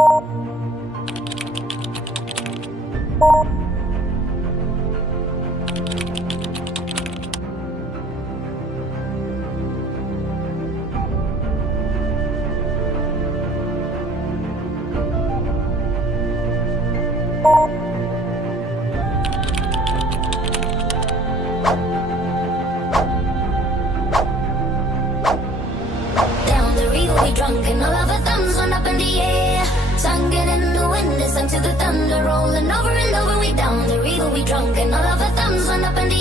Down the river we drunk and all of our thumbs went up in the air. Singing in the wind and sang to the thunder rolling over and over. We down the river we drunk and all of our thumbs went up in the